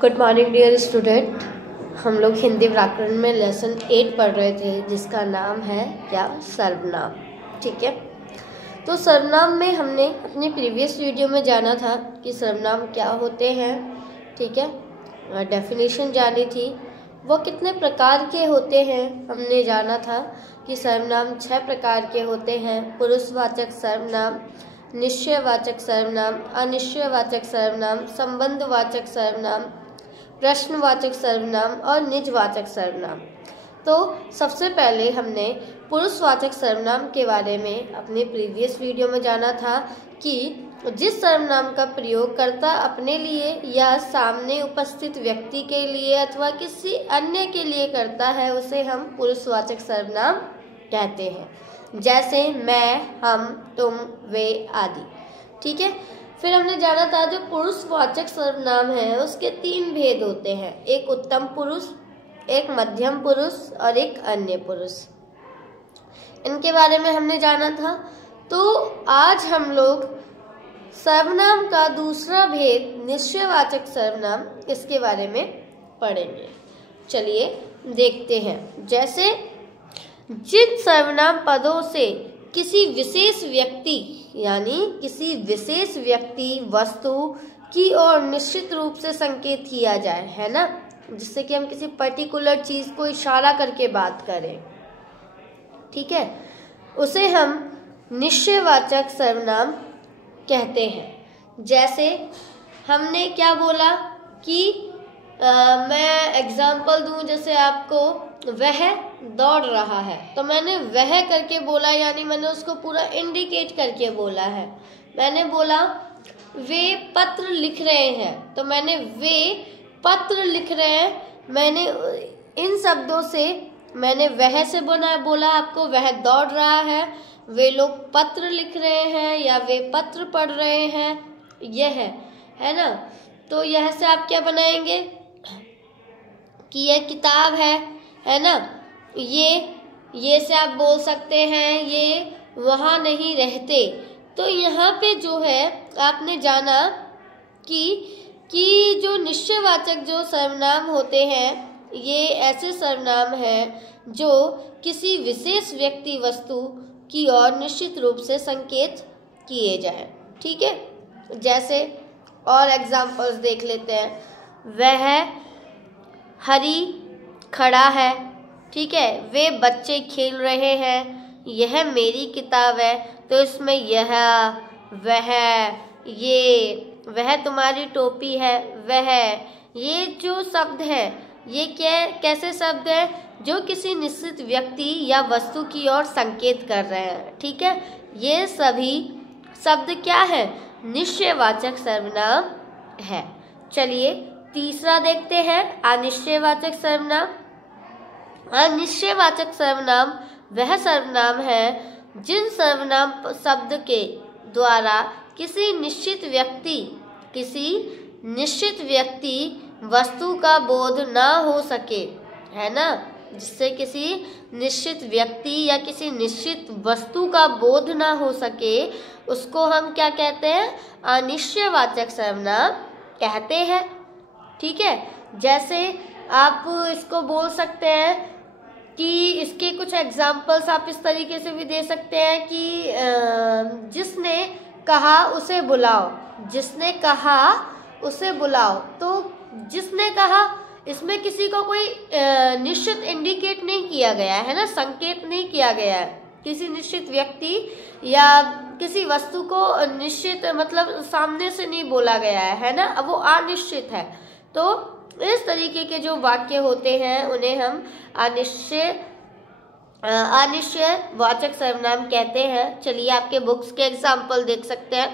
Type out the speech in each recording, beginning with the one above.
Good morning dear student. हम लोग हिंदी व्याकरण में लेसन 8 पढ़ रहे थे जिसका नाम है क्या, सर्वनाम। ठीक है, तो सर्वनाम में हमने अपनी प्रीवियस वीडियो में जाना था कि सर्वनाम क्या होते हैं। ठीक है, डेफिनेशन जानी थी। वो कितने प्रकार के होते हैं हमने जाना था कि सर्वनाम 6 प्रकार के होते हैं। पुरुषवाचक सर्वनाम, निश्चयवाचक सर्वनाम, अनिश्चयवाचक सर्वनाम, संबंधवाचक सर्वनाम, प्रश्नवाचक सर्वनाम और निजवाचक सर्वनाम। तो सबसे पहले हमने पुरुषवाचक सर्वनाम के बारे में अपने प्रीवियस वीडियो में जाना था कि जिस सर्वनाम का प्रयोग कर्ता अपने लिए या सामने उपस्थित व्यक्ति के लिए अथवा किसी अन्य के लिए करता है उसे हम पुरुषवाचक सर्वनाम कहते हैं, जैसे मैं, हम, तुम, वे आदि। ठीक है, फिर हमने जाना था जो पुरुषवाचक सर्वनाम है उसके 3 भेद होते हैं, एक उत्तम पुरुष, एक मध्यम पुरुष और एक अन्य पुरुष। इनके बारे में हमने जाना था। तो आज हम लोग सर्वनाम का दूसरा भेद निश्चयवाचक सर्वनाम, इसके बारे में पढ़ेंगे। चलिए देखते हैं। जैसे जिन सर्वनाम पदों से किसी विशेष व्यक्ति यानी किसी विशेष व्यक्ति वस्तु की ओर निश्चित रूप से संकेत किया जाए, है ना, जिससे कि हम किसी पर्टिकुलर चीज को इशारा करके बात करें। ठीक है, उसे हम निश्चयवाचक सर्वनाम कहते हैं। जैसे हमने क्या बोला कि मैं एग्जाम्पल दूं, जैसे आपको वह दौड़ रहा है तो मैंने वह करके बोला, यानी मैंने उसको पूरा इंडिकेट करके बोला है। मैंने बोला वे पत्र लिख रहे हैं तो मैंने वे पत्र लिख रहे हैं, मैंने इन शब्दों से मैंने वह से बोला आपको वह दौड़ रहा है, वे लोग पत्र लिख रहे हैं या वे पत्र पढ़ रहे हैं, यह है ना। तो यह से आप क्या बनाएंगे कि यह किताब है ना। ये से आप बोल सकते हैं ये वहाँ नहीं रहते। तो यहाँ पे जो है आपने जाना कि जो निश्चयवाचक जो सर्वनाम होते हैं ये ऐसे सर्वनाम हैं जो किसी विशेष व्यक्ति वस्तु की ओर निश्चित रूप से संकेत किए जाएं। ठीक है, जैसे और एग्जाम्पल्स देख लेते हैं। वह हरी खड़ा है, ठीक है, वे बच्चे खेल रहे हैं, यह मेरी किताब है, तो इसमें यह, वह, ये, वह तुम्हारी टोपी है, वह, ये जो शब्द है ये कैसे शब्द है जो किसी निश्चित व्यक्ति या वस्तु की ओर संकेत कर रहे हैं। ठीक है, ये सभी शब्द क्या है, निश्चयवाचक सर्वनाम है। चलिए तीसरा देखते हैं, अनिश्चयवाचक सर्वनाम। अनिश्चयवाचक सर्वनाम वह सर्वनाम है जिन सर्वनाम शब्द के द्वारा किसी निश्चित व्यक्ति वस्तु का बोध ना हो सके, है ना, जिससे किसी निश्चित व्यक्ति या किसी निश्चित वस्तु का बोध ना हो सके उसको हम क्या कहते हैं, अनिश्चयवाचक सर्वनाम कहते हैं। ठीक है, जैसे आप इसको बोल सकते हैं कि इसके कुछ एग्जाम्पल्स आप इस तरीके से भी दे सकते हैं कि जिसने कहा उसे बुलाओ, जिसने कहा उसे बुलाओ। तो जिसने कहा इसमें किसी को कोई निश्चित इंडिकेट नहीं किया गया है ना, संकेत नहीं किया गया है, किसी निश्चित व्यक्ति या किसी वस्तु को निश्चित मतलब सामने से नहीं बोला गया है ना, अब वो अनिश्चित है। तो इस तरीके के जो वाक्य होते हैं उन्हें हम अनिश्चयवाचक सर्वनाम कहते हैं। चलिए आपके बुक्स के एग्जाम्पल देख सकते हैं।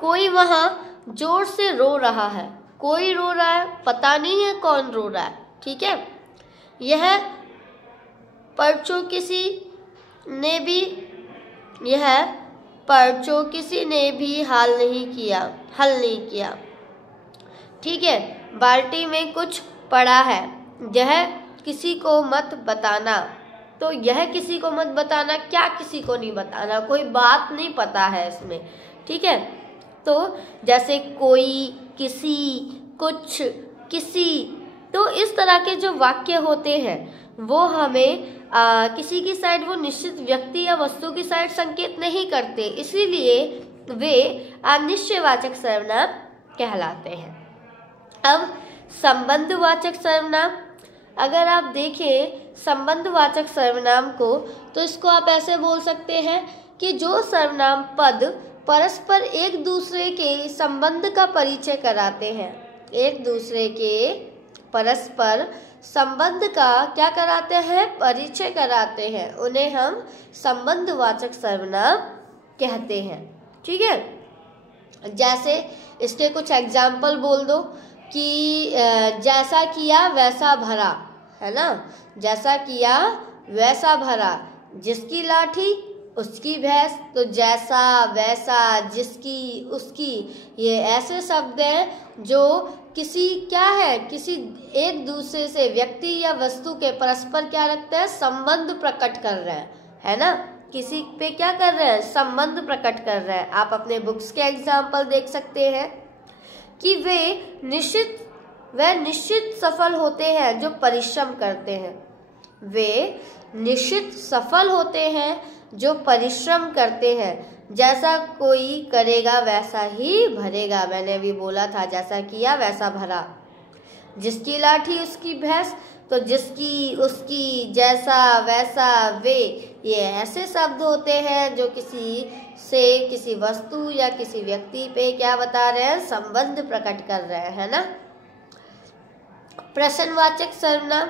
कोई वहाँ जोर से रो रहा है, कोई रो रहा है, पता नहीं है कौन रो रहा है। ठीक है, यह पर्चो किसी ने भी हल नहीं किया। ठीक है, बाल्टी में कुछ पड़ा है, यह किसी को मत बताना। तो यह किसी को मत बताना, क्या किसी को नहीं बताना, कोई बात नहीं पता है इसमें। ठीक है, तो जैसे कोई, किसी, कुछ, किसी। तो इस तरह के जो वाक्य होते हैं वो हमें किसी की साइड, वो निश्चित व्यक्ति या वस्तु की साइड संकेत नहीं करते, इसीलिए वे अनिश्चयवाचक सर्वनाम कहलाते हैं। अब संबंधवाचक सर्वनाम, अगर आप देखें संबंधवाचक सर्वनाम को, तो इसको आप ऐसे बोल सकते हैं कि जो सर्वनाम पद परस्पर एक दूसरे के संबंध का परिचय कराते हैं, एक दूसरे के परस्पर संबंध का क्या कराते हैं, परिचय कराते हैं, उन्हें हम संबंधवाचक सर्वनाम कहते हैं। ठीक है, जैसे इसके कुछ एग्जाम्पल बोल दो कि जैसा किया वैसा भरा, है ना, जैसा किया वैसा भरा, जिसकी लाठी उसकी भैंस, तो जैसा वैसा जिसकी उसकी, ये ऐसे शब्द हैं जो किसी क्या है, किसी एक दूसरे से व्यक्ति या वस्तु के परस्पर क्या रखते हैं, संबंध प्रकट कर रहे हैं, है ना, किसी पे क्या कर रहे हैं, संबंध प्रकट कर रहे हैं। आप अपने बुक्स के एग्जाम्पल देख सकते हैं कि वे निश्चित सफल होते हैं जो परिश्रम करते हैं, वे निश्चित सफल होते हैं जो परिश्रम करते हैं, जैसा कोई करेगा वैसा ही भरेगा, मैंने अभी बोला था जैसा किया वैसा भरा, जिसकी लाठी उसकी भैंस, तो जिसकी उसकी, जैसा वैसा वे, ये ऐसे शब्द होते हैं जो किसी वस्तु या किसी व्यक्ति पे क्या बता रहे हैं, संबंध प्रकट कर रहे हैं, है ना। प्रश्नवाचक सर्वनाम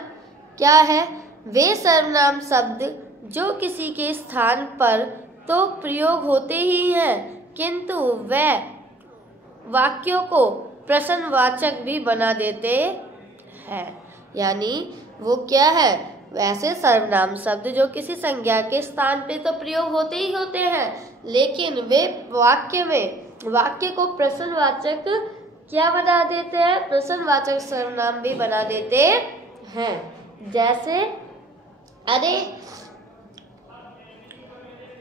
क्या है, वे सर्वनाम शब्द जो किसी के स्थान पर तो प्रयोग होते ही हैं, किंतु वे वाक्यों को प्रश्नवाचक भी बना देते हैं। यानी वो क्या है, वैसे सर्वनाम शब्द जो किसी संज्ञा के स्थान पे तो प्रयोग होते ही होते हैं, लेकिन वे वाक्य को प्रश्नवाचक क्या बना देते हैं, प्रश्नवाचक सर्वनाम भी बना देते हैं। जैसे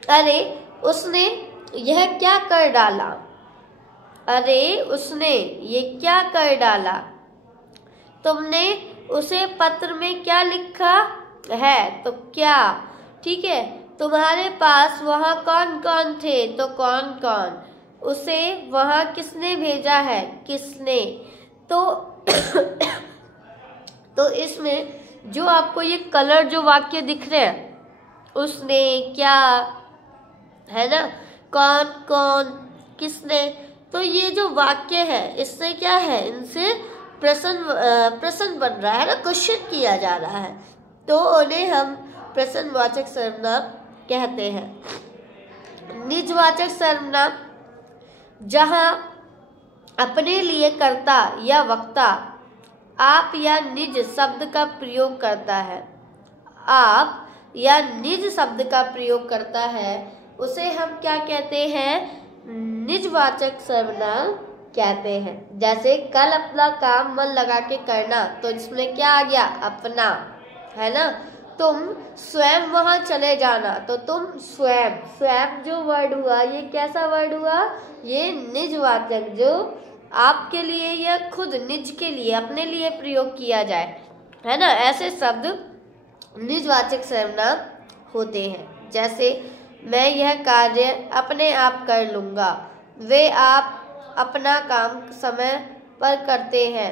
अरे उसने यह क्या कर डाला, अरे उसने ये क्या कर डाला, तुमने उसे पत्र में क्या लिखा है, तो क्या, ठीक है, तुम्हारे पास वहाँ कौन कौन थे, तो कौन कौन, उसे वहाँ किसने भेजा है, किसने। तो इसमें जो आपको ये कलर जो वाक्य दिख रहे हैं, उसने क्या, है ना, कौन कौन किसने, तो ये जो वाक्य है इससे क्या है, इनसे प्रश्न बन रहा है ना, क्वेश्चन किया जा रहा है, तो उन्हें हम प्रश्नवाचक सर्वनाम कहते हैं। निजवाचक सर्वनाम, जहां अपने लिए कर्ता या वक्ता आप या निज शब्द का प्रयोग करता है, आप या निज शब्द का प्रयोग करता है, उसे हम क्या कहते हैं, निजवाचक सर्वनाम कहते हैं। जैसे कल अपना काम मन लगा के करना, तो इसमें क्या आ गया, अपना, है ना। तुम स्वयं वहां चले जाना, तो तुम स्वयं जो वर्ड हुआ, ये कैसा वर्ड हुआ, ये निजवाचक, जो आपके लिए या खुद निज के लिए, अपने लिए प्रयोग किया जाए, है ना, ऐसे शब्द निजवाचक सर्वनाम होते हैं। जैसे मैं यह कार्य अपने आप कर लूँगा, वे आप अपना काम समय पर करते हैं,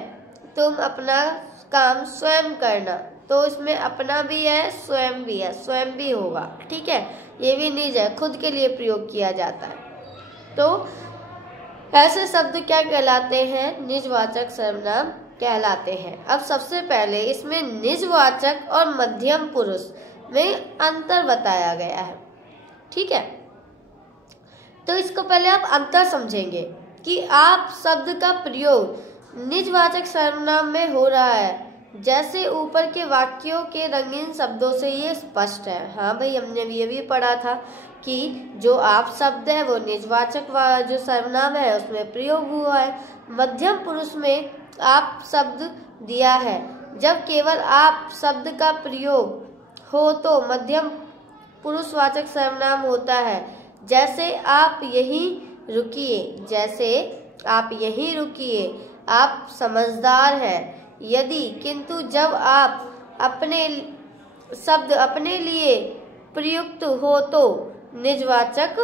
तुम अपना काम स्वयं करना, तो इसमें अपना भी है, स्वयं भी है, स्वयं भी होगा, ठीक है, ये भी निज है, खुद के लिए प्रयोग किया जाता है। तो ऐसे शब्द क्या कहलाते हैं, निजवाचक सर्वनाम कहलाते हैं। अब सबसे पहले इसमें निजवाचक और मध्यम पुरुष में अंतर बताया गया है, ठीक है। तो इसको पहले आप अंतर समझेंगे कि आप शब्द का प्रयोग निजवाचक सर्वनाम में हो रहा है, जैसे ऊपर के वाक्यों के रंगीन शब्दों से ये स्पष्ट है। हाँ भाई, हमने ये भी पढ़ा था कि जो आप शब्द है वो निजवाचक जो सर्वनाम है उसमें प्रयोग हुआ है। मध्यम पुरुष में आप शब्द दिया है, जब केवल आप शब्द का प्रयोग हो तो मध्यम पुरुषवाचक सर्वनाम होता है। जैसे आप यहीं रुकिए, जैसे आप यहीं रुकिए, आप समझदार हैं। यदि किंतु जब आप अपने शब्द अपने लिए प्रयुक्त हो तो निजवाचक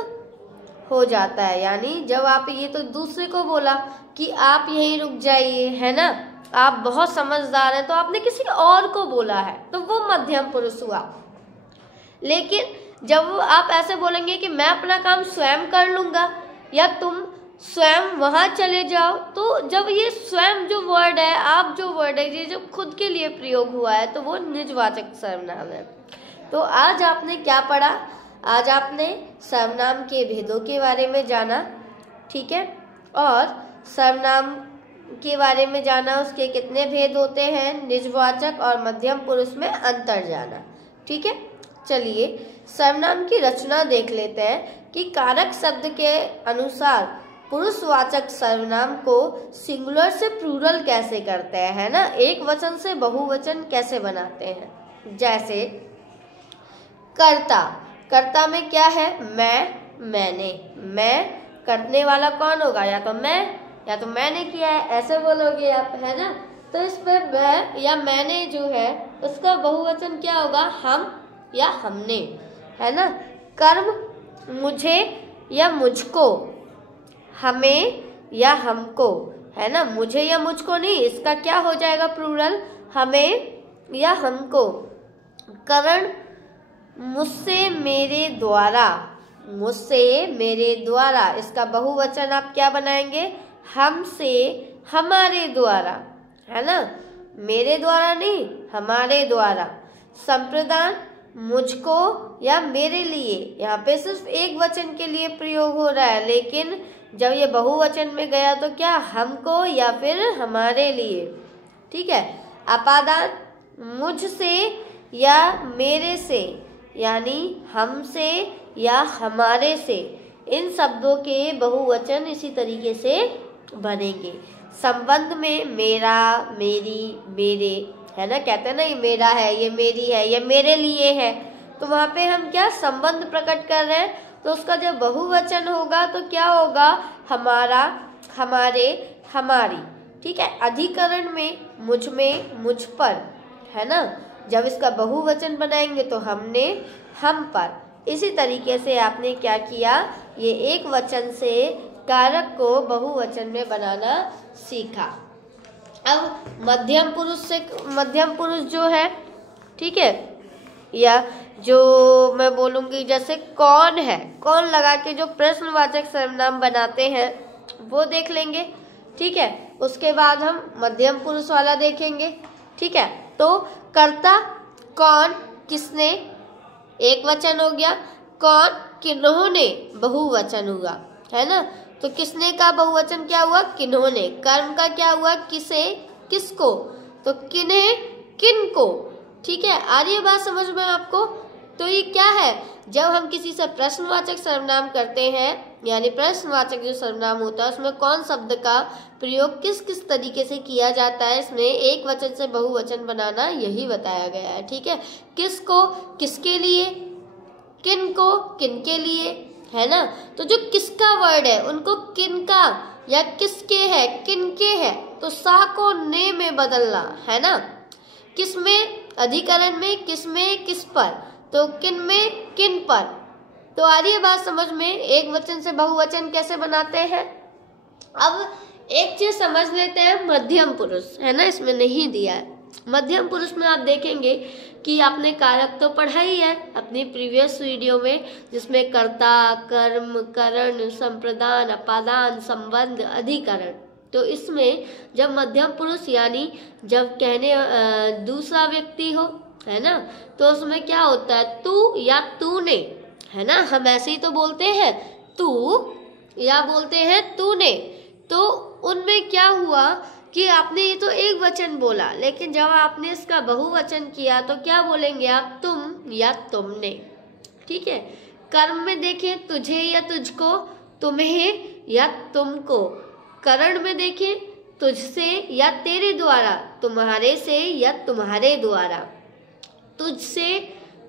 हो जाता है। यानी जब आप ये तो दूसरे को बोला कि आप यहीं रुक जाइए, है ना, आप बहुत समझदार हैं, तो आपने किसी और को बोला है तो वो मध्यम पुरुष हुआ। लेकिन जब आप ऐसे बोलेंगे कि मैं अपना काम स्वयं कर लूंगा या तुम स्वयं वहां चले जाओ, तो जब ये स्वयं जो वर्ड है, आप जो वर्ड है, ये जो खुद के लिए प्रयोग हुआ है, तो वो निजवाचक सर्वनाम है। तो आज आपने क्या पढ़ा? आज आपने सर्वनाम के भेदों के बारे में जाना, ठीक है, और सर्वनाम के बारे में जाना, उसके कितने भेद होते हैं, निजवाचक और मध्यम पुरुष में अंतर जाना, ठीक है। चलिए सर्वनाम की रचना देख लेते हैं कि कारक शब्द के अनुसार पुरुषवाचक सर्वनाम को सिंगुलर से प्लूरल कैसे करते हैं, है ना, एक वचन से बहुवचन कैसे बनाते हैं। जैसे कर्ता, कर्ता में क्या है? मैं, मैंने। मैं करने वाला कौन होगा? या तो मैं या तो मैंने किया है, ऐसे बोलोगे आप, है ना। तो इसमें मैं या मैंने जो है उसका बहुवचन क्या होगा? हम या हमने, है ना। कर्म मुझे या मुझको, हमें या हमको, है ना, मुझे या मुझको नहीं, इसका क्या हो जाएगा प्लूरल? हमें या हमको। करण मुझसे मेरे द्वारा, मुझसे मेरे द्वारा, इसका बहुवचन आप क्या बनाएंगे? हमसे हमारे द्वारा, है ना, मेरे द्वारा नहीं, हमारे द्वारा। संप्रदान मुझको या मेरे लिए, यहाँ पे सिर्फ एक वचन के लिए प्रयोग हो रहा है, लेकिन जब ये बहुवचन में गया तो क्या? हमको या फिर हमारे लिए, ठीक है। अपादान मुझसे या मेरे से, यानी हमसे या हमारे से। इन शब्दों के बहुवचन इसी तरीके से बनेंगे। संबंध में मेरा, मेरी, मेरे, है ना, कहते हैं ना ये मेरा है, ये मेरी है, ये मेरे लिए है, तो वहाँ पे हम क्या संबंध प्रकट कर रहे हैं, तो उसका जब बहुवचन होगा तो क्या होगा? हमारा, हमारे, हमारी, ठीक है। अधिकरण में मुझ में, मुझ पर, है ना, जब इसका बहुवचन बनाएंगे तो हमने, हम पर। इसी तरीके से आपने क्या किया? ये एक वचन से कारक को बहुवचन में बनाना सीखा। अब मध्यम पुरुष से, मध्यम पुरुष जो है, ठीक है, या जो मैं बोलूँगी जैसे कौन है, कौन लगा के जो प्रश्नवाचक सर्वनाम बनाते हैं वो देख लेंगे, ठीक है। उसके बाद हम मध्यम पुरुष वाला देखेंगे, ठीक है। तो कर्ता कौन, किसने, एक वचन हो गया। कौन, किन्होंने, बहुवचन हुआ, है ना। तो किसने का बहुवचन क्या हुआ? किन्होंने। कर्म का क्या हुआ? किसे, किसको, तो किन्हें, किनको, ठीक है। आ रही है बात समझ में आपको? तो ये क्या है? जब हम किसी से प्रश्नवाचक सर्वनाम करते हैं, यानी प्रश्नवाचक जो सर्वनाम होता है उसमें कौन शब्द का प्रयोग किस किस तरीके से किया जाता है, इसमें एक वचन से बहुवचन बनाना यही बताया गया है, ठीक है। किसको, किसके लिए, किनको, किनके लिए, है ना। तो जो किसका वर्ड है उनको किनका या किसके है, किनके है, तो सा को ने में बदलना, है ना। किस में? अधिकरण में। किस में? किस पर। तो किन में? किन पर। तो आ रही है बात समझ में? एक वचन से बहुवचन कैसे बनाते हैं। अब एक चीज समझ लेते हैं, मध्यम पुरुष, है ना, इसमें नहीं दिया है। मध्यम पुरुष में आप देखेंगे कि आपने कारक तो पढ़ा ही है अपनी प्रीवियस वीडियो में, जिसमें कर्ता, कर्म, करण, संप्रदान, अपादान, संबंध, अधिकरण। तो इसमें जब मध्यम पुरुष यानी जब कहने दूसरा व्यक्ति हो, है ना, तो उसमें क्या होता है? तू या तूने, है ना। हम ऐसे ही तो बोलते हैं तू या बोलते हैं तूने। तो उनमें क्या हुआ कि आपने ये तो एक वचन बोला, लेकिन जब आपने इसका बहुवचन किया तो क्या बोलेंगे आप? तुम या तुमने, ठीक है। कर्म में देखें तुझे या तुझको, तुम्हें या तुमको। करण में देखें तुझसे या तेरे द्वारा, तुम्हारे से या तुम्हारे द्वारा। तुझसे,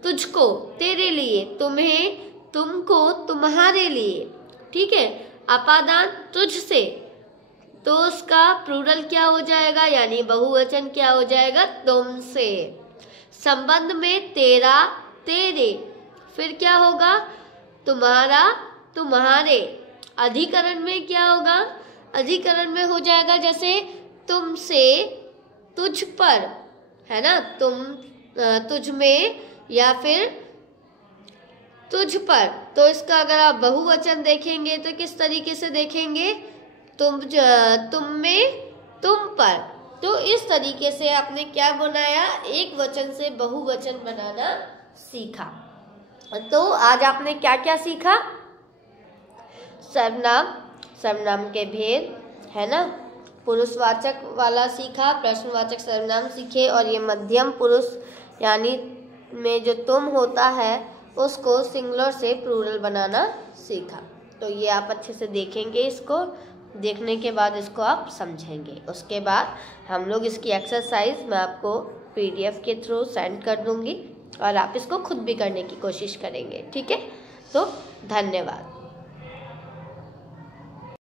तुझको, तेरे लिए, तुम्हें, तुमको, तुम्हारे लिए, ठीक है। अपादान तुझसे, तो उसका प्लूरल क्या हो जाएगा, यानी बहुवचन क्या हो जाएगा, तुमसे। संबंध में तेरा, तेरे, फिर क्या होगा, तुम्हारा, तुम्हारे। अधिकरण में क्या होगा, अधिकरण में हो जाएगा जैसे तुमसे, तुझ पर, है ना, तुझ में या फिर तुझ पर। तो इसका अगर आप बहुवचन देखेंगे तो किस तरीके से देखेंगे, तुम में, तुम पर। तो इस तरीके से आपने क्या बनाया, एक वचन से बहुवचन बनाना सीखा। तो आज आपने क्या क्या सीखा, सर्वनाम, सर्वनाम के भेद, है ना, पुरुषवाचक वाला सीखा, प्रश्नवाचक सर्वनाम सीखे, और ये मध्यम पुरुष यानी में जो तुम होता है उसको सिंगुलर से प्लूरल बनाना सीखा। तो ये आप अच्छे से देखेंगे, इसको देखने के बाद इसको आप समझेंगे। उसके बाद हम लोग इसकी एक्सरसाइज मैं आपको PDF के थ्रू सेंड कर दूंगी और आप इसको खुद भी करने की कोशिश करेंगे, ठीक है। तो धन्यवाद।